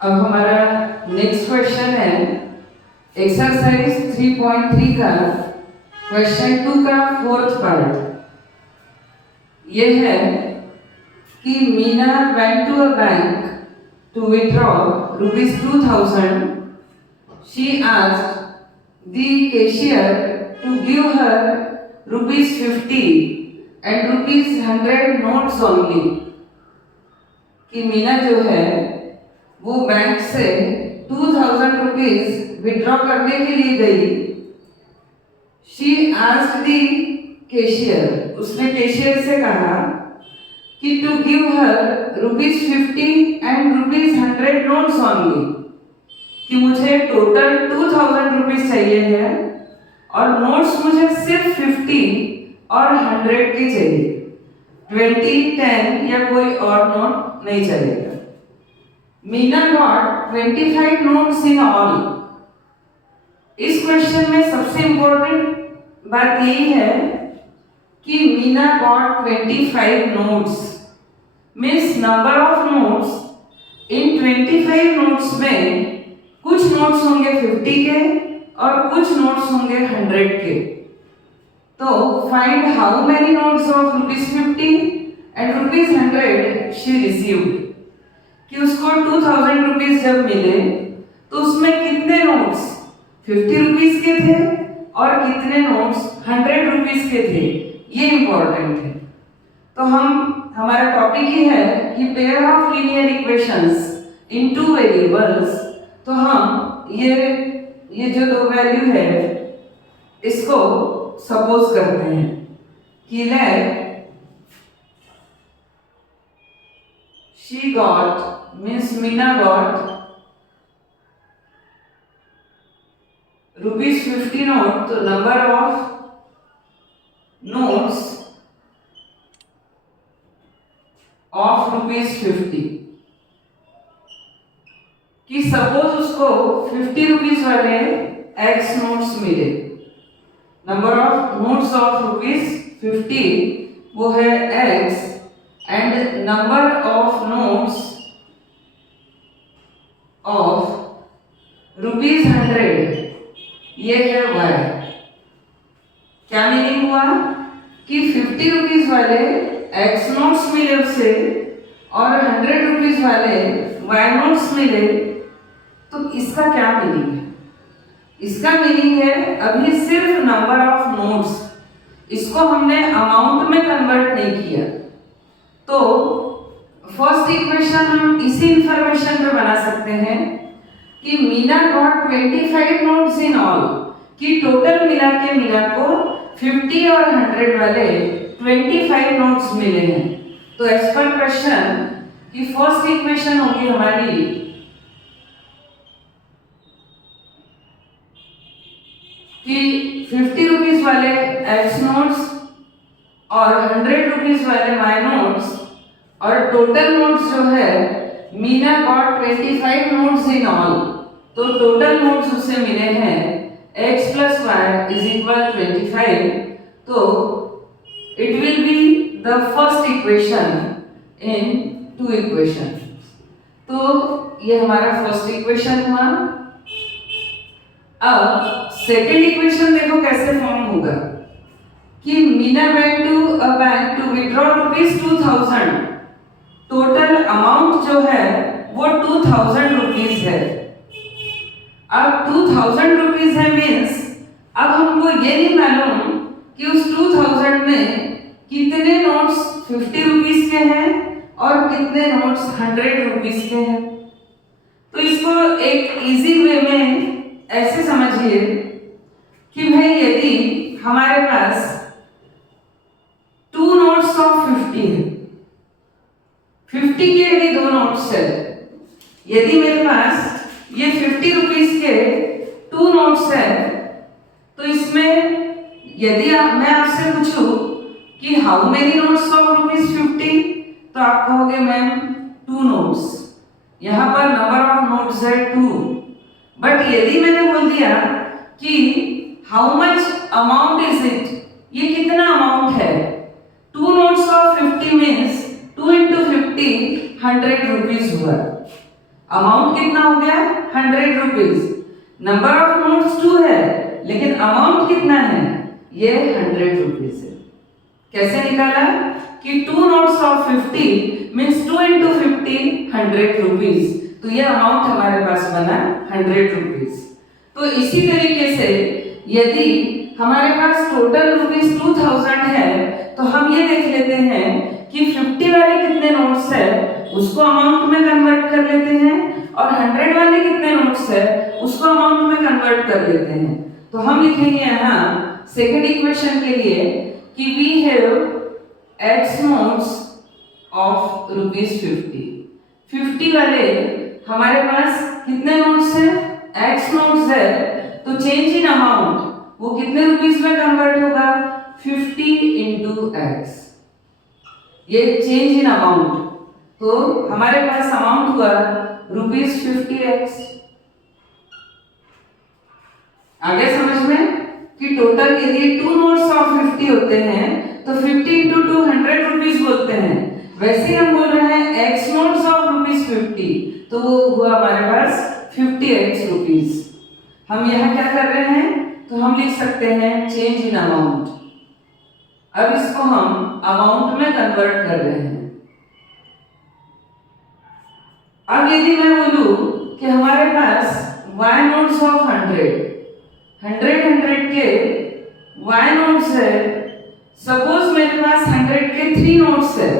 अब हमारा next question है एक्सरसाइज 3.3 का क्वेश्चन 2 का फोर्थ पार्ट। ये है कि Meena went to a bank to withdraw rupees 2000. She asked the cashier to give her rupees 50 and rupees 100 notes only. कि मीना जो है वो बैंक से 2000 रुपीज विड्रॉ करने के लिए गई। शी आस्क्ड दी कैशियर, उसने कैशियर से कहा कि to give her rupees 50 and rupees 100 notes only, कि मुझे टोटल 2000 रुपीज चाहिए है और नोट्स मुझे सिर्फ 50 और 100 के चाहिए, 20, 10 या कोई और नोट नहीं चलेगा। Meena got 25 notes in all. इस क्वेश्चन में सबसे इंपॉर्टेंट बात यही है कि Meena got 25 notes, means number of notes in 25 notes में कुछ नोट्स होंगे 50 के और कुछ नोट्स होंगे 100 के। तो find how many notes of ₹50 and ₹100 she received, कि उसको 2000 रुपीज जब मिले तो उसमें कितने नोट्स 50 रुपीज के थे और कितने नोट्स 100 रुपीज के थे, ये इंपॉर्टेंट है। तो हमारा टॉपिक ही है कि pair of linear equations in two variables. तो हम ये जो दो वैल्यू है इसको सपोज करते हैं कि late she got, means Meena got rupees 50 note, तो number of notes of rupees 50, कि सपोज उसको 50 रुपीज वाले x नोट्स मिले, number of notes of rupees 50 वो है x and number of notes of rupees 100 ये है y। क्या मीनिंग हुआ कि 50 रुपीज वाले x नोट्स मिले उसे और 100 रुपीज वाले y नोट्स मिले। तो इसका क्या मीनिंग है? इसका मीनिंग है अभी सिर्फ नंबर ऑफ नोट्स, इसको हमने अमाउंट में कन्वर्ट नहीं किया। तो फर्स्ट इक्वेशन हम इसी इंफॉर्मेशन पे बना सकते हैं कि Meena got 25 notes in all, कि टोटल मिला के मीना को 50 और 100 वाले 25 नोट्स मिले हैं। तो एज पर क्वेश्चन की फर्स्ट इक्वेशन होगी हमारी कि 50 रुपीज वाले एक्स नोट्स और 100 रुपीज वाले वाई नोट्स, और टोटल नोट्स जो है Meena got 25 notes in all, तो टोटल नोट्स उसे मिले हैं x plus y is equal 25। तो it will be the first equation in two equation. तो ये हमारा फर्स्ट इक्वेशन हुआ। अब सेकेंड इक्वेशन देखो कैसे फॉर्म होगा कि Meena went to a bank to withdraw rupees 2000, total amount जो है वो 2000 रुपीज है। अब 2000 रुपीज है मीन्स अब हमको ये नहीं मालूम कि उस 2000 में कितने नोट्स 50 रुपीज के हैं और कितने नोट्स 100 रुपीज के हैं। तो इसको एक इजी वे में ऐसे समझिए कि भाई यदि हमारे पास 2 नोट्स ऑफ 50 है, 50 के यदि 2 नोट्स है, यदि मेरे पास ये 50 रुपीज के 2 नोट्स है, तो इसमें यदि मैं आपसे पूछूं कि हाउ मेनी नोट्स ऑफ ₹50, तो आप कहोगे मैम 2 नोट्स, यहाँ पर नंबर ऑफ नोट्स है 2। बट यदि मैंने बोल दिया कि how much amount is it, ये कितना अमाउंट है, 2 notes of 50 means 2 into 50 100 rupees हुआ। अमाउंट कितना हो गया? 100 रुपीज। नंबर ऑफ नोट्स 2 है, लेकिन अमाउंट कितना है? ये 100 रुपीज है। कैसे निकाला? कि 2 notes of 50 means 2 into 50 100 rupees. तो ये अमाउंट हमारे पास बना 100 रुपीज। तो इसी तरीके से यदि हमारे पास टोटल रुपीज 2000 है, तो हम ये देख लेते हैं कि 50 वाले कितने नोट्स है उसको अमाउंट में कन्वर्ट कर लेते हैं, और 100 वाले कितने नोट्स है उसको अमाउंट में कन्वर्ट कर लेते हैं। तो हम लिखेंगे यहाँ सेकंड इक्वेशन के लिए कि we have x notes of rupees 50 वाले हमारे पास कितने नोट्स है? x नोट्स है, तो चेंज इन अमाउंट वो कितने रुपीस में कन्वर्ट होगा? 50 into x। ये चेंज इन अमाउंट, तो हमारे पास अमाउंट हुआ रुपीज 50x। आगे समझ में कि टोटल यदि 2 नोट्स ऑफ 50 होते हैं तो 50 into 2 100 रुपीज बोलते हैं। वैसे हम बोल रहे हैं x नोट्स ऑफ रुपीज 50, तो वो हुआ हमारे पास 50x रुपीज। हम यहाँ क्या कर रहे हैं? तो हम लिख सकते हैं चेंज इन अमाउंट। अब इसको हम अमाउंट में कन्वर्ट कर रहे हैं। अब यदि मैं बोलूं कि हमारे पास y नोट्स ऑफ 100 के y नोट्स है, सपोज मेरे पास 100 के 3 नोट्स है,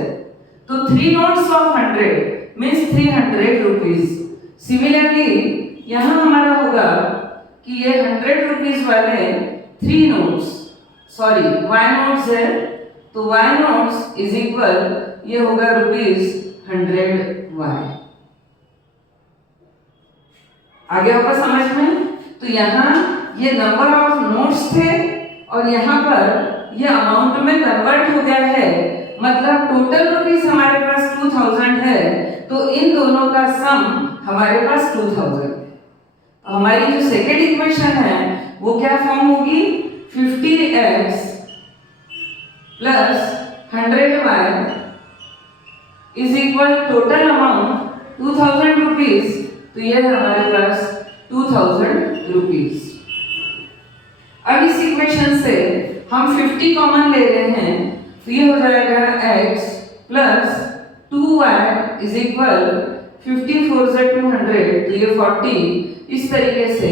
तो 3 notes of 100 means 300 rupees. Similarly यहाँ हमारा होगा कि ये 100 रुपीज वाले 3 नोट्स, सॉरी y नोट्स है, तो y नोट्स इज इक्वल ये होगा रुपीज 100y। आगे होगा समझ में? तो यहाँ ये नंबर ऑफ नोट्स थे और यहाँ पर ये अमाउंट में कन्वर्ट हो गया है, मतलब टोटल रुपीस हमारे पास 2000 है, तो इन दोनों का सम हमारे पास 2000 है। हमारी जो सेकेंड इक्वेशन है वो क्या फॉर्म होगी? 50x plus 100y is equal total amount 2000 rupees, तो ये है हमारे पास 2000 रुपीज। अब इस इक्वेशन से हम 50 कॉमन ले रहे हैं, तो ये हो जाएगा x plus 2y is equal 50 4 से 200, तो ये 40। इस तरीके से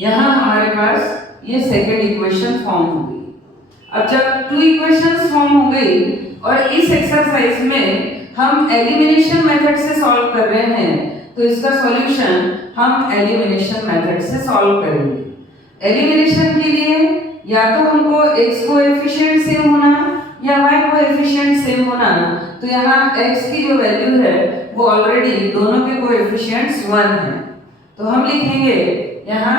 यहाँ हमारे पास ये सेकेंड इक्वेशन फॉर्म हो गई। अब जब 2 इक्वेशंस फॉर्म हो गई और इस एक्सरसाइज में हम एलिमिनेशन मेथड से सॉल्व कर रहे हैं, तो इसका सॉल्यूशन हम एलिमिनेशन मेथड से सॉल्व करेंगे। एलिमिनेशन के लिए या तो हमको x कोएफिशिएंट सेम होना या y कोएफिशिएंट सेम होना, तो यहाँ x की जो वैल्यू है वो ऑलरेडी दोनों के कोएफिशिएंट्स 1 है, तो हम लिखेंगे यहाँ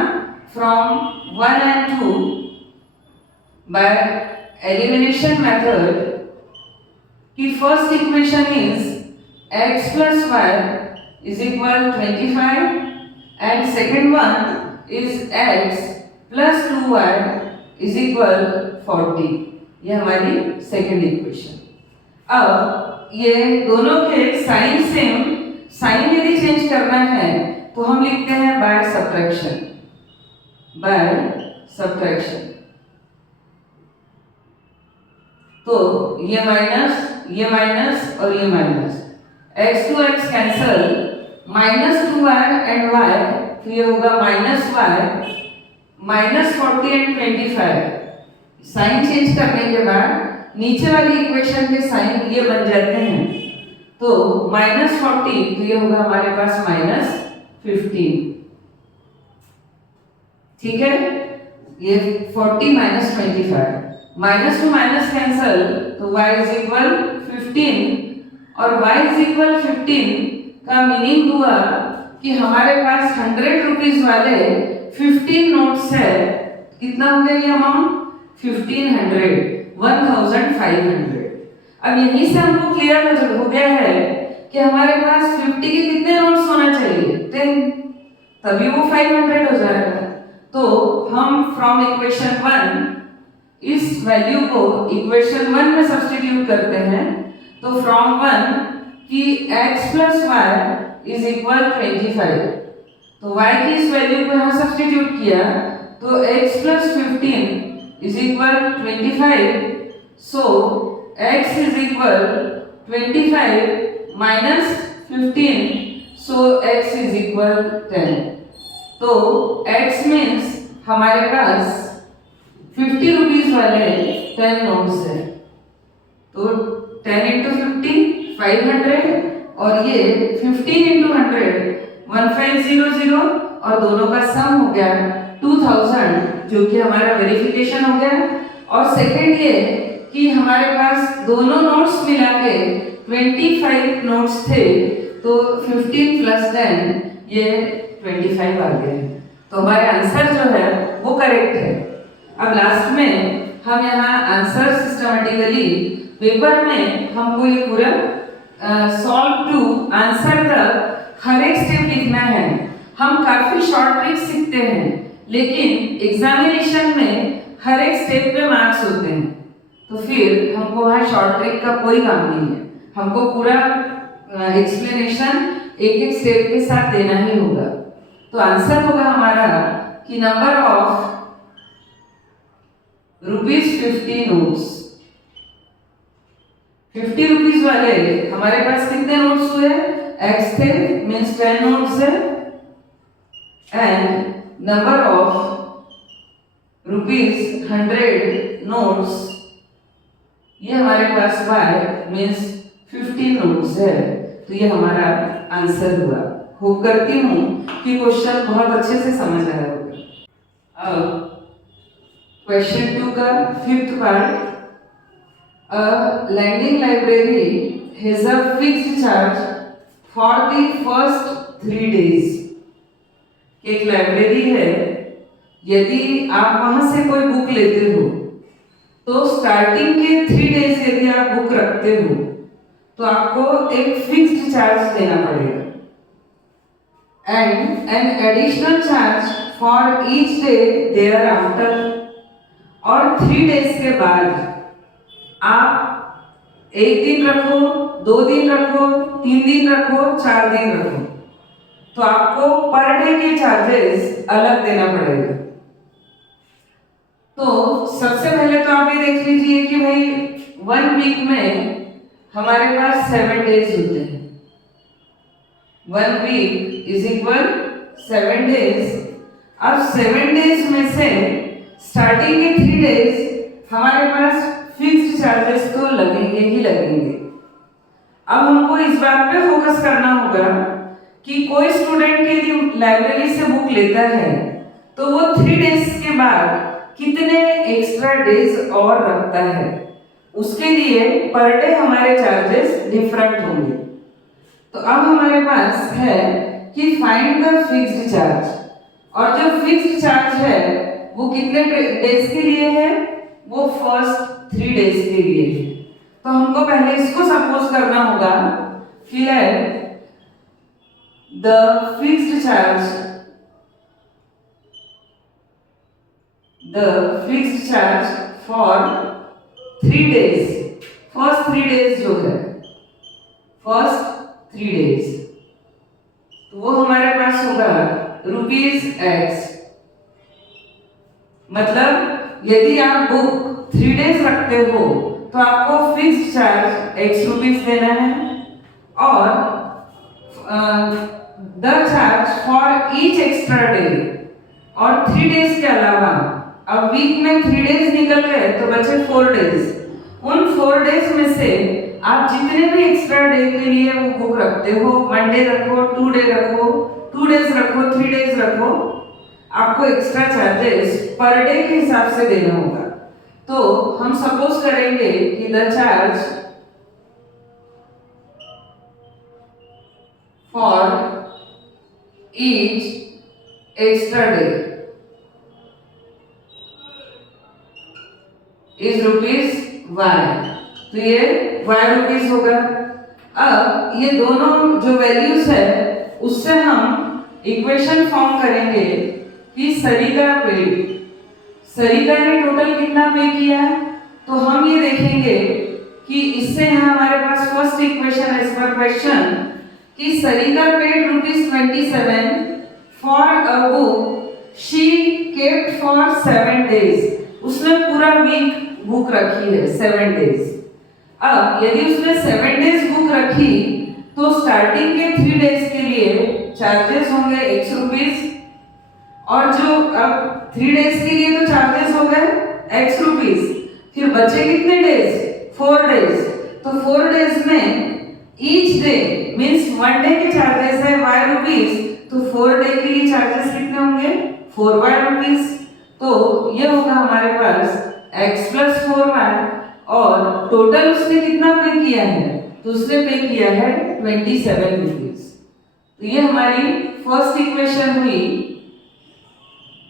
from 1 and 2 by elimination method की first equation is x plus y is equal 25 and second one is x plus 2y is equal 40। ये हमारी सेकेंड इक्वेशन। अब ये दोनों के साइन सेम, साइन यदि चेंज करना है तो हम लिखते हैं बाय सब्ट्रैक्शन, बाय सब्ट्रैक्शन। तो ये माइनस और ये minus, x to x cancel, -2y and y, तो ये होगा -y, -40 एंड 25। साइन चेंज करने के बाद नीचे वाली इक्वेशन के साइन ये बन जाते हैं, तो -40, तो ये होगा हमारे पास -15। ठीक है, ये 40 -25, माइनस टू माइनस कैंसल, तो y इज इक्वल 15 और y इज इक्वल 15 का मीनिंग हुआ कि हमारे पास 100 रुपीज वाले 15 नोट्स है। कितना हो गया ये अमाउंट? 1500। अब यहीं से हमको क्लियर हो गया है कि हमारे पास 50 के कितने नोट्स होना चाहिए? 10, तभी वो 500 हो जाएगा। तो हम फ्रॉम इक्वेशन 1 इस वैल्यू को इक्वेशन 1 में सब्स्टिट्यूट करते हैं, तो फ्रॉम 1 कि x plus y is equal 25। तो y की इस वैल्यू को यहाँ सब्स्टिट्यूट किया तो x plus 15 is equal 25। So x is equal 25 minus 15, so x is equal 10। तो x मीन्स हमारे पास 50 रुपीज वाले 10 नोट्स है। तो 10 इंटू 50 500 और ये 15 इंटू 100 1500 और दोनों का सम हो गया 2000, जो कि हमारा वेरिफिकेशन हो गया। और सेकंड ये कि हमारे पास दोनों नोट्स मिला के 25 नोट्स थे, तो 15 प्लस 10 ये 25 आ गए। तो हमारे आंसर जो है वो करेक्ट है। अब लास्ट में हम यहाँ आंसर सिस्टमेटिकली पेपर में हमको ये पूरा सॉल्व टू आंसर तक हर एक स्टेप लिखना है। हम काफी शॉर्ट ट्रिक सीखते हैं, लेकिन एग्जामिनेशन में हर एक स्टेप पे मार्क्स होते हैं, तो फिर हमको वहाँ शॉर्ट ट्रिक का कोई काम नहीं है। हमको पूरा एक्सप्लेनेशन एक एक स्टेप के साथ देना ही होगा। तो आंसर होगा हमारा कि नंबर ऑफ ₹50 नोट्स। 50 रुपीज वाले हमारे पास कितने नोट्स हुए? x थे, मीन्स 10 नोट्स है। एंड नंबर ऑफ ₹100 नोट्स, ये हमारे पास y मीन्स 15 नोट्स है। तो ये हमारा आंसर हुआ। होप करती हूँ कि क्वेश्चन बहुत अच्छे से समझ आया होगा। अब क्वेश्चन 2 का 5th part. A lending library has a fixed charge for the first 3 days। एक लाइब्रेरी है, यदि आप वहां से कोई बुक लेते हो तो स्टार्टिंग के 3 डेज यदि आप बुक रखते हो तो आपको एक फिक्स्ड चार्ज देना पड़ेगा। And an additional charge for each day thereafter. और 3 डेज के बाद आप 1 दिन रखो, 2 दिन रखो, 3 दिन रखो, 4 दिन रखो, तो आपको पर डे के चार्जेस अलग देना पड़ेगा। तो सबसे पहले तो आप ये देख लीजिए कि भाई 1 वीक में हमारे पास 7 डेज होते हैं। 1 वीक इज इक्वल 7 डेज। अब 7 डेज में से स्टार्टिंग के 3 डेज हमारे पास फिक्स्ड चार्जेस तो लगेंगे ही लगेंगे। अब हमको इस बात पे फोकस करना होगा कि कोई स्टूडेंट यदि लाइब्रेरी से बुक लेता है तो वो 3 डेज के बाद कितने एक्स्ट्रा डेज और रखता है, उसके लिए पर डे हमारे चार्जेस डिफरेंट होंगे। तो अब हमारे पास है कि फाइंड द फिक्स्ड चार्ज। और जो फिक्स्ड चार्ज है वो कितने डेज के लिए है? वो फर्स्ट 3 डेज के लिए है। तो हमको पहले इसको सपोज करना होगा कि the fixed charge for 3 days. First 3 days जो है, फर्स्ट 3 डेज, तो वो हमारे पास होगा ₹X। मतलब यदि आप बुक 3 डेज रखते हो तो आपको फिक्स्ड चार्ज X रुपीज देना है। और the charge for each extra day. और 3 डेज के अलावा अब वीक में 3 डेज निकल गए तो बचे 4 डेज। उन 4 डेज में से आप जितने भी एक्स्ट्रा डे के लिए वो बुक रखते हो, 1 डे रखो, 2 डे रखो, 2 डेज रखो, 3 डेज रखो, आपको एक्स्ट्रा चार्जेस पर डे के हिसाब से देना होगा। तो हम सपोज करेंगे कि the charge for each extra day is ₹Y। तो ये Y रुपीज होगा। अब ये दोनों जो वैल्यूज है उससे हम इक्वेशन फॉर्म करेंगे कि सरिता ने टोटल कितना पे किया। तो हम ये देखेंगे कि इससे यहाँ हमारे पास first equation as per question कि Sarita paid ₹27 for a book she kept for 7 days। उसने पूरा वीक बुक रखी है 7 days। अब यदि उसने 7 days बुक रखी तो स्टार्टिंग के 3 days के लिए चार्जेस होंगे ₹X, और जो अब 3 days के लिए तो चार्जेस हो गए ₹X। फिर बचे कितने डेज? 4 days। तो 4 days में ईच डे मीन्स 1 डे के चार्जेस है ₹Y, तो 4 डे के लिए चार्जेस कितने होंगे? 4Y। तो ये होगा हमारे पास X + 4Y, और टोटल उसने कितना पे किया है? तो उसने पे किया है ₹27। तो ये हमारी फर्स्ट इक्वेशन हुई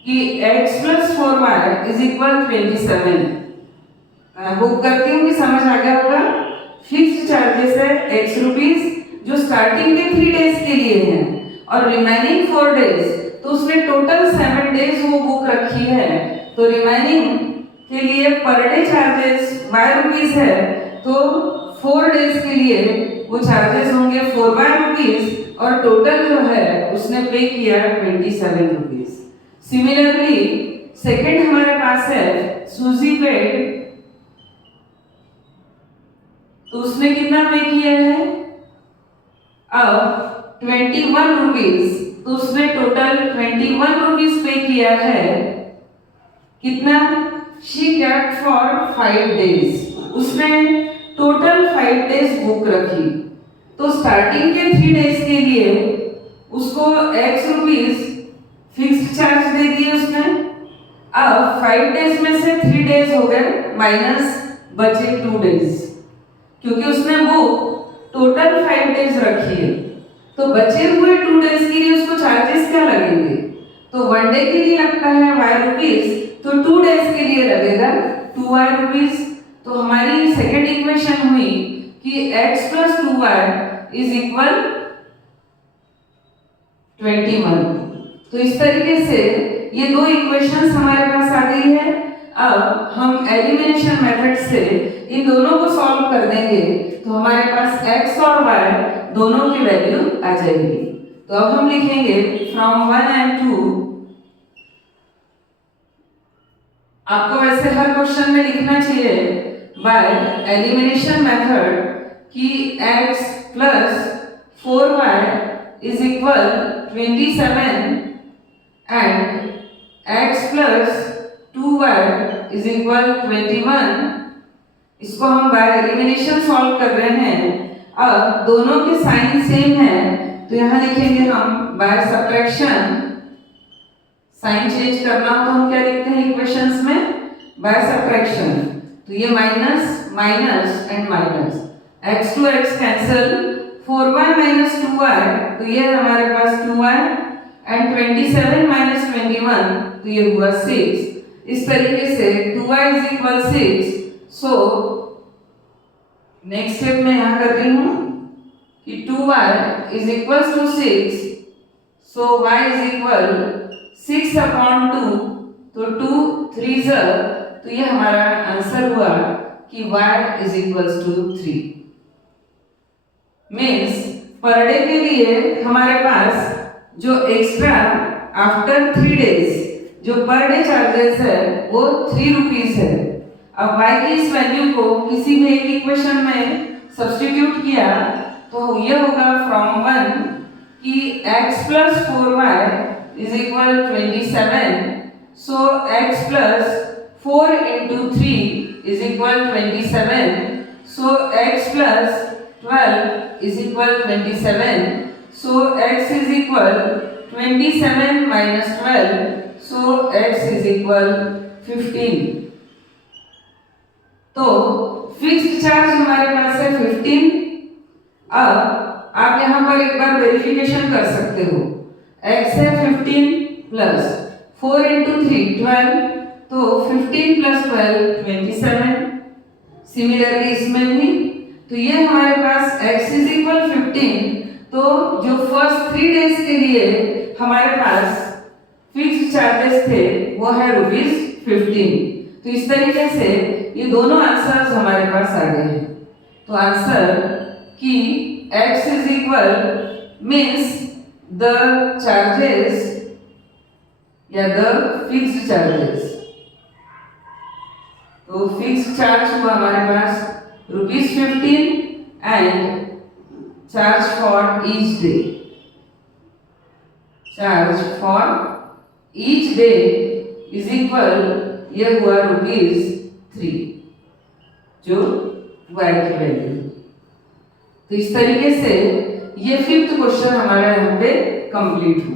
कि X + 4Y = 27। होप करती हूँ कि समझ आ गया होगा। फिक्स्ड चार्जेस है ₹X, जो स्टार्टिंग के 3 डेज के लिए हैं, और रिमेनिंग 4 डेज, तो उसने टोटल 7 डेज वो बुक रखी है, तो रिमेनिंग के लिए पर डे चार्जेस ₹Y है, तो 4 डेज के लिए वो चार्जेस होंगे 4Y, और टोटल जो है उसने पे किया ₹27। सिमिलरली सेकंड हमारे पास है सूजी पेड, तो उसने कितना पे किया है? अब ₹21, तो उसने टोटल ₹21 पे किया है। कितना? She kept for 5 days। उसने टोटल 5 days बुक रखी, तो स्टार्टिंग के 3 days के लिए उसको ₹X फिक्स्ड चार्ज दे दिए उसने। अब 5 days में से 3 days हो गए माइनस, बचे 2 days, क्योंकि उसने बुक टोटल 5 days रखी है, तो बचे हुए 2 days के लिए उसको चार्जेस क्या लगेंगे? तो 1 डे के लिए लगता है ₹Y, तो 2 days के लिए लगेगा 2Y। तो हमारी सेकंड इक्वेशन हुई कि X + 2Y = 21। तो इस तरीके से ये दो इक्वेशंस हमारे पास आ गई है। अब हम एलिमिनेशन मेथड से इन दोनों को सॉल्व कर देंगे, तो हमारे पास x और y दोनों की वैल्यू आ जाएगी। तो अब हम लिखेंगे फ्रॉम 1 and 2। आपको वैसे हर क्वेश्चन में लिखना चाहिए बाय एलिमिनेशन मेथड कि x + 4y = 27 and x + 2y = 21। इसको हम बाय एलिमिनेशन सॉल्व कर रहे हैं। अब दोनों के साइन सेम है, तो यहाँ लिखेंगे हम बाय सब्ट्रैक्शन। साइन चेंज करना हो तो हम क्या लिखते हैं इक्वेशंस में? By subtraction. तो ये minus minus and minus, x to x cancel, 4y - 2y, तो ये हमारे पास 2y, एंड 27 - 21, तो ये हुआ 6। इस तरीके से 2y = 6। सो नेक्स्ट स्टेप में यहाँ कर रही हूँ कि 2y = 6, सो y = 6/2, तो 2 3s, तो ये हमारा आंसर हुआ कि y = 3। मीन्स पर डे के लिए हमारे पास जो एक्स्ट्रा आफ्टर 3 days जो पर डे चार्जेस है वो ₹3 है। अब y की इस वैल्यू को किसी भी एक इक्वेशन में सब्स्टिट्यूट किया तो ये होगा फ्रॉम 1 कि x + 4y = 27, so x + 4 × 3 = 27, so x + 12 = 27, so x = 27 - 12, so x = 15। तो फिक्स्ड चार्ज हमारे पास है 15। अब आप यहाँ पर एक बार वेरिफिकेशन कर सकते हो। x है 15 प्लस 4 × 3 12, तो 15 + 12 27। सिमिलरली इसमें भी, तो ये हमारे पास x = 15, तो जो फर्स्ट 3 days के लिए हमारे पास फिक्स्ड चार्जेस थे वो है ₹15। तो इस तरीके से ये दोनों आंसर्स हमारे पास आ गए हैं। तो आंसर कि x = मीन्स द चार्जेस या द फिक्स्ड चार्जेस। तो फिक्स्ड चार्ज हुआ हमारे पास ₹15 and charge for each day. Charge for each day is equal, ये हुआ ₹3 जो y की वैल्यू। तो इस तरीके से ये 5th क्वेश्चन हमारा यहाँ पे कंप्लीट हुआ।